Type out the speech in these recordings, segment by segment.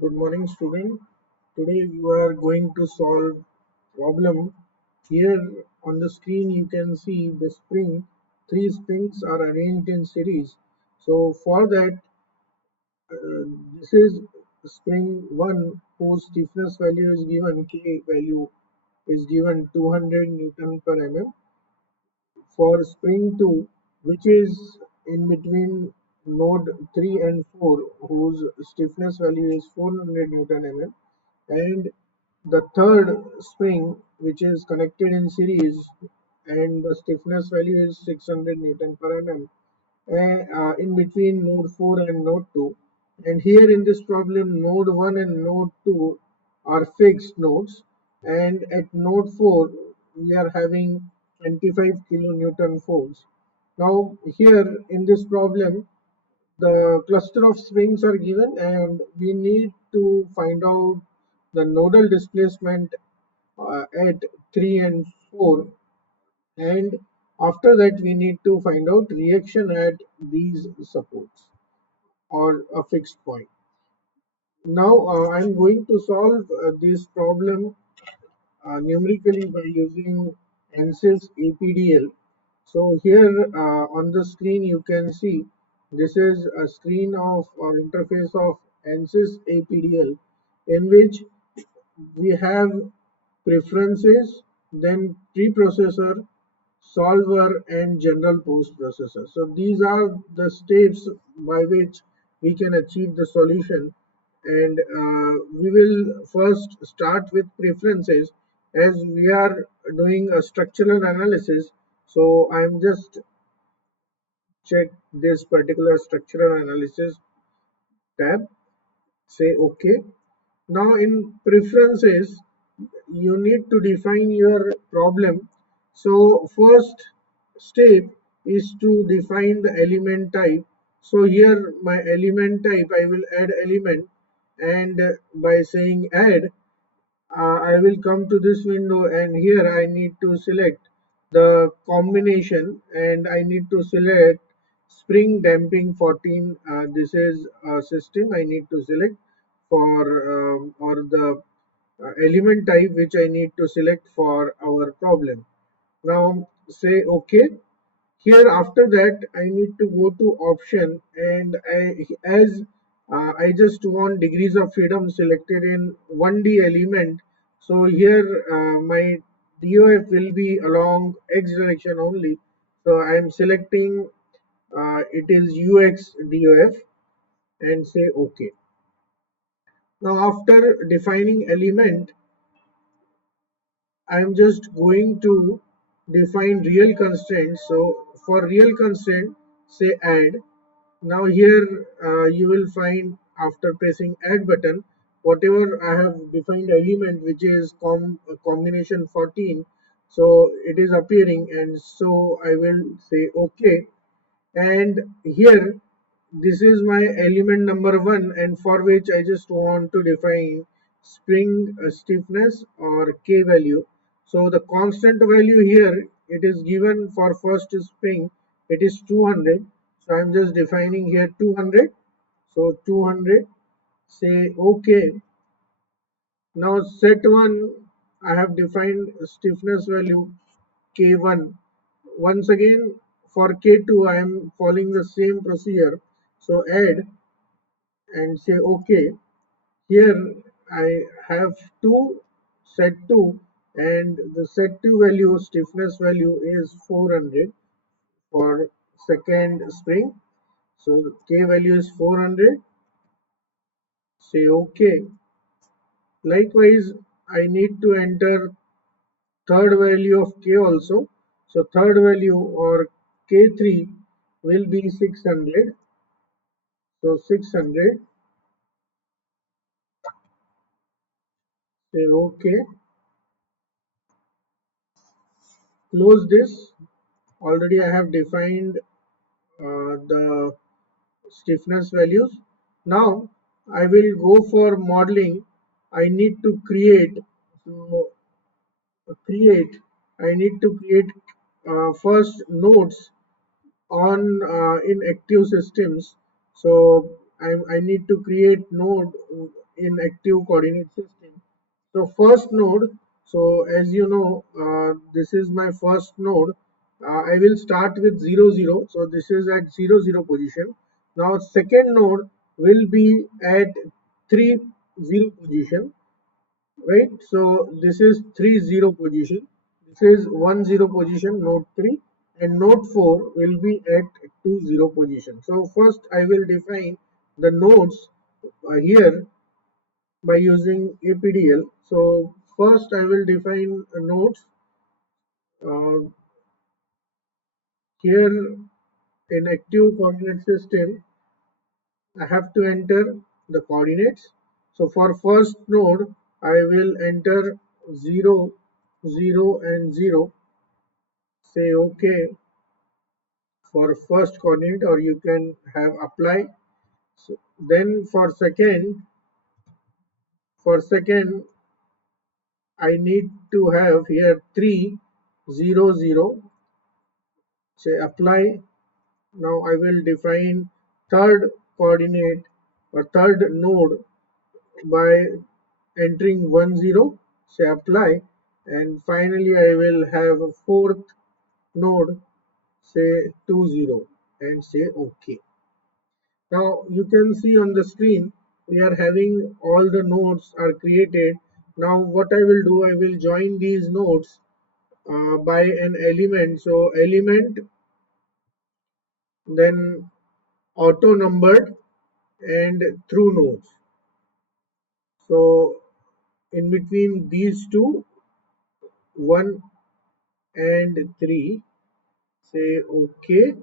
Good morning, student. Today we are going to solve problem. Here on the screen you can see the spring. Three springs are arranged in series. So for that, this is spring 1 whose stiffness value is given, K value is given 200 Newton per mm. For spring 2, which is in between node 3 and 4, whose stiffness value is 400 Newton mm, and the third spring, which is connected in series, and the stiffness value is 600 Newton per mm, in between node 4 and node 2. And here in this problem, node 1 and node 2 are fixed nodes, and at node 4 we are having 25 kilonewton force. Now here in this problem, the cluster of springs are given and we need to find out the nodal displacement at 3 and 4, and after that we need to find out reaction at these supports or a fixed point. Now I'm going to solve this problem numerically by using ANSYS APDL. So here on the screen you can see this is a screen of or interface of ANSYS APDL, in which we have preferences, then preprocessor, solver, and general post processor. So these are the steps by which we can achieve the solution, and we will first start with preferences as we are doing a structural analysis. So I'm just check this particular structural analysis tab, say OK. Now in preferences, you need to define your problem. So first step is to define the element type. So here my element type, I will add element, and by saying add, I will come to this window, and here I need to select the combination, and I need to select spring damping 14. This is a system I need to select for or the element type which I need to select for our problem. Now say OK. Here after that I need to go to option, and I just want degrees of freedom selected in 1D element. So here my DOF will be along X direction only. So I am selecting it is UX DOF and say OK. Now after defining element, I'm just going to define real constraints. So for real constraint, say add. Now here you will find, after pressing add button, whatever I have defined element, which is combination 14, so it is appearing, and so I will say OK. And here this is my element number 1, and for which I just want to define spring stiffness or K value. So the constant value here, it is given for first spring, it is 200. So I'm just defining here 200. So 200, say OK. Now set 1, I have defined stiffness value K1. Once again for K2 I am following the same procedure. So add and say OK. Here I have 2, set 2, and the set 2 value, stiffness value, is 400 for second spring. So K value is 400. Say OK. Likewise, I need to enter third value of K also. So third value or K3 will be 600. So 600. Say OK. Close this. Already I have defined the stiffness values. Now I will go for modeling. I need to create. So create. I need to create first nodes on in active systems. So I need to create node in active coordinate system. So first node, so as you know, this is my first node. I will start with 0 0. So this is at 0 0 position. Now second node will be at 3 0 position, right? So this is 3 0 position. This is 1 0 position, node 3, and node 4 will be at 2 0 position. So first I will define the nodes here by using APDL. So first I will define nodes uh, here in active coordinate system. I have to enter the coordinates. So for first node, I will enter 0, 0 and 0. Say OK for first coordinate, or you can have apply. So then for second, I need to have here 3, 0, 0. Say apply. Now I will define third coordinate or third node by entering 1 0, say apply, and finally I will have a fourth node, say 2 0, and say OK. Now you can see on the screen we are having all the nodes are created. Now what I will do, I will join these nodes by an element. So element, then auto numbered, and through nodes. So in between these two, 1 and 3, say OK.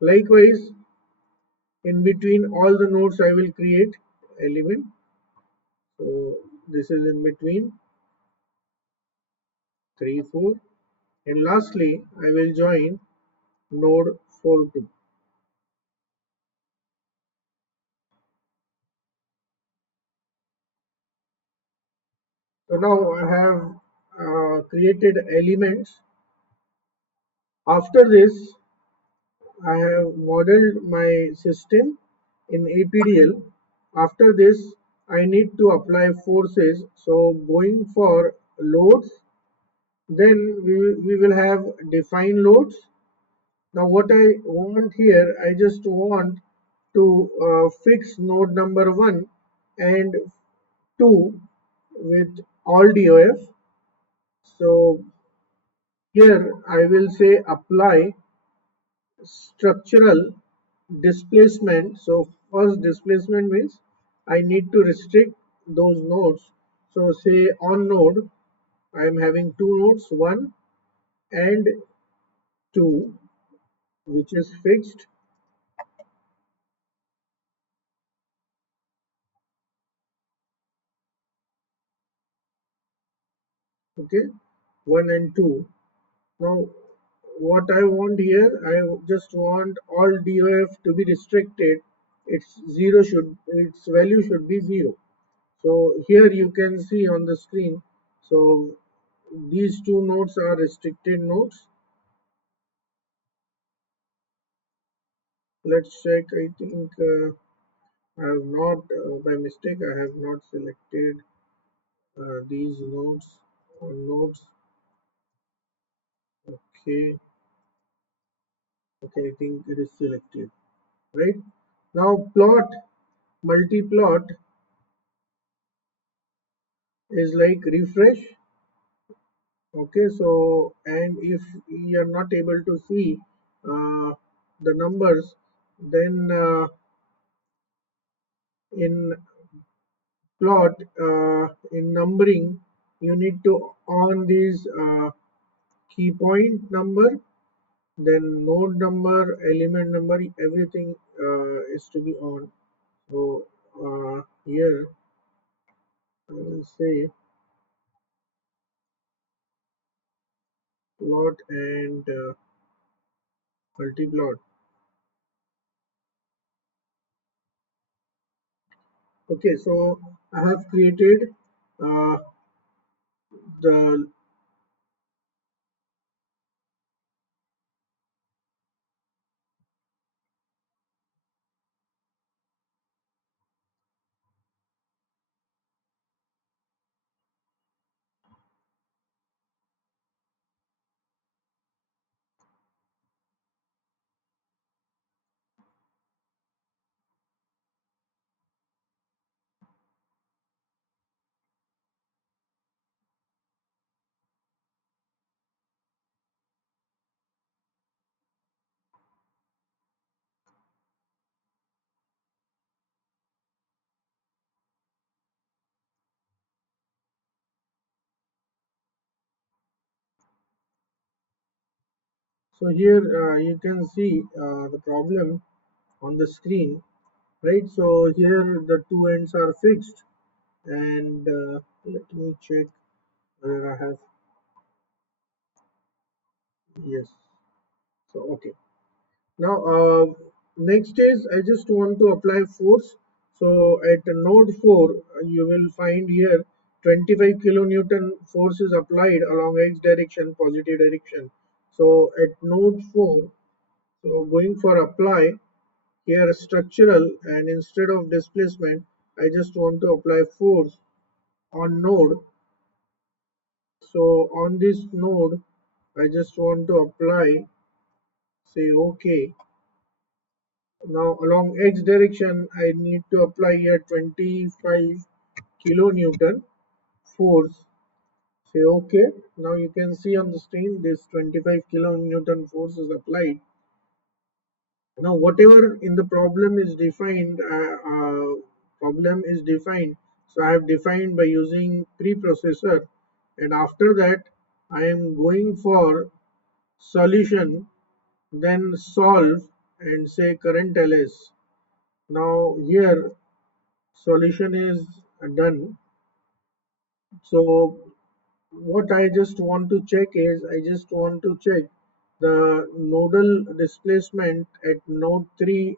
Likewise, in between all the nodes I will create element. So this is in between 3 4, and lastly I will join node 4 2. So now I have created elements. After this I have modeled my system in APDL. After this, I need to apply forces. So going for loads, then we will have define loads. Now what I want here, I just want to fix node number 1 and 2 with all DOF. So here I will say apply structural displacement. So first displacement means I need to restrict those nodes. So say on node I am having two nodes, 1 and 2, which is fixed. Okay, 1 and 2. Now what I want here, I just want all DOF to be restricted. Its value should be 0. So here you can see on the screen. So these two nodes are restricted nodes. Let's check. I think I have not, by mistake, I have not selected these nodes or nodes. Okay, okay, I think it is selected. Right now, plot multi-plot is like refresh. Okay, so and if you are not able to see the numbers, then in plot in numbering, you need to on these key point number, then node number, element number, everything is to be on. So here I will say plot and multi-plot. Okay, so I have created uh, the So here you can see the problem on the screen, right? So here the two ends are fixed, and let me check whether I have, yes. So okay. Now next is I just want to apply force. So at node 4 you will find here 25 kilonewton force is applied along x direction, positive direction. So at node 4, so going for apply here structural, and instead of displacement I just want to apply force on node. So on this node I just want to apply, say okay. Now along x direction I need to apply here 25 kilonewton force. Say okay. Now you can see on the screen this 25 kilonewton force is applied. Now whatever in the problem is defined, so I have defined by using preprocessor, and after that I am going for solution, then solve and say current ls. Now here solution is done. So what I just want to check is I just want to check the nodal displacement at node 3.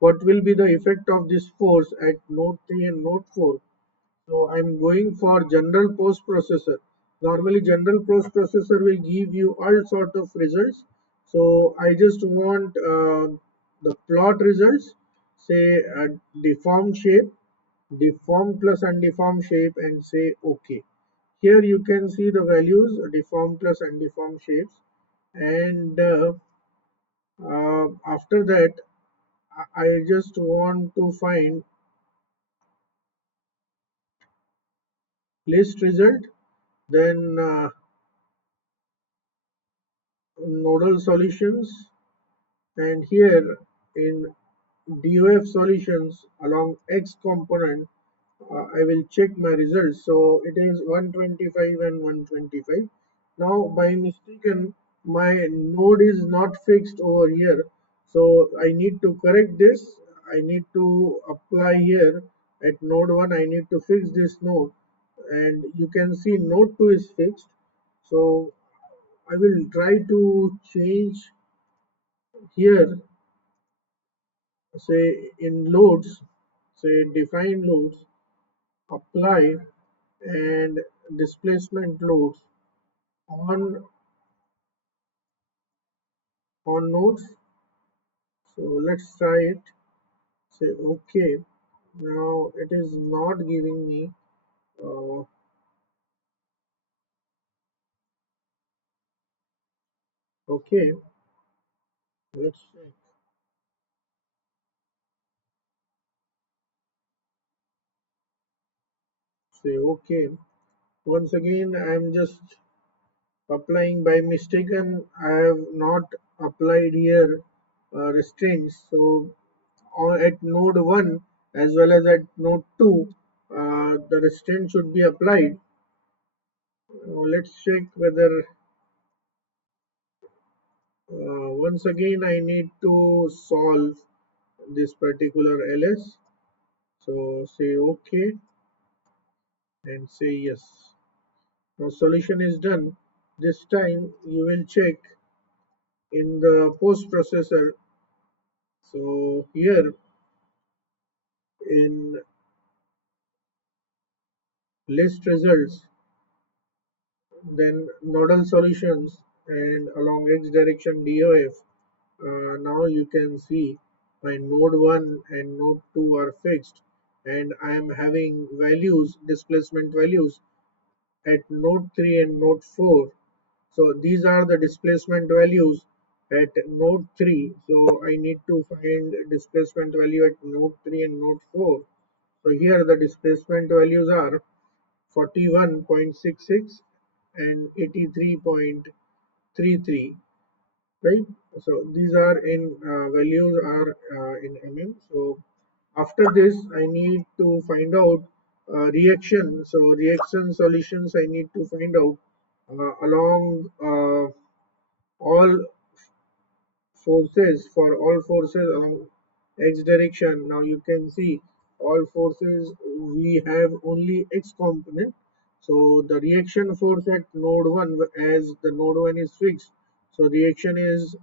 What will be the effect of this force at node 3 and node 4? So I'm going for general post processor. Normally general post processor will give you all sort of results. So I just want the plot results, say deformed shape, deformed plus undeformed shape, and say okay. Here you can see the values deformed plus undeformed shapes, and after that I just want to find list result, then nodal solutions, and here in DOF solutions along X component I will check my results. So it is 125 and 125. Now by mistaken my node is not fixed over here. So I need to correct this. I need to apply here at node 1. I need to fix this node, and you can see node 2 is fixed. So I will try to change here, say in loads, say define loads, apply, and displacement loads on nodes. So let's try it. Say okay. Now it is not giving me uh, okay. Let's check. Say okay. Once again I'm just applying by mistaken. I have not applied here restraints. So at node 1 as well as at node 2 the restraint should be applied. Let's check whether once again I need to solve this particular ls. So say okay and say yes. Now solution is done. This time you will check in the post processor. So here in list results, then nodal solutions, and along x direction DOF, now you can see my node 1 and node 2 are fixed, and I am having values, displacement values at node 3 and node 4. So these are the displacement values at node 3. So I need to find displacement value at node 3 and node 4. So here the displacement values are 41.66 and 83.33, right? So these are in values are in mm. So after this I need to find out reaction. So reaction solutions I need to find out along all forces for all forces along x direction. Now you can see all forces we have only x component. So the reaction force at node 1, as the node 1 is fixed, so reaction is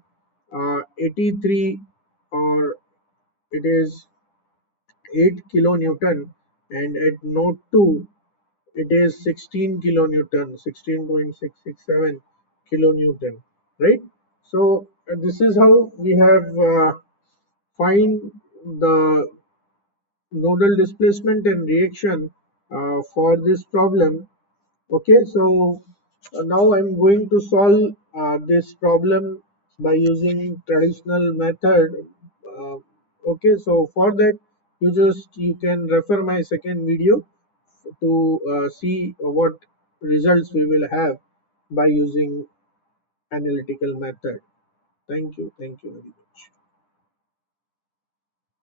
83, or it is 8 kilonewton, and at node 2 it is 16 kilonewton, 16.667 kilonewton, right? So this is how we have find the nodal displacement and reaction for this problem. Okay, so now I'm going to solve this problem by using traditional method. Uh, okay, so for that you can refer my second video to see what results we will have by using analytical method. Thank you very much.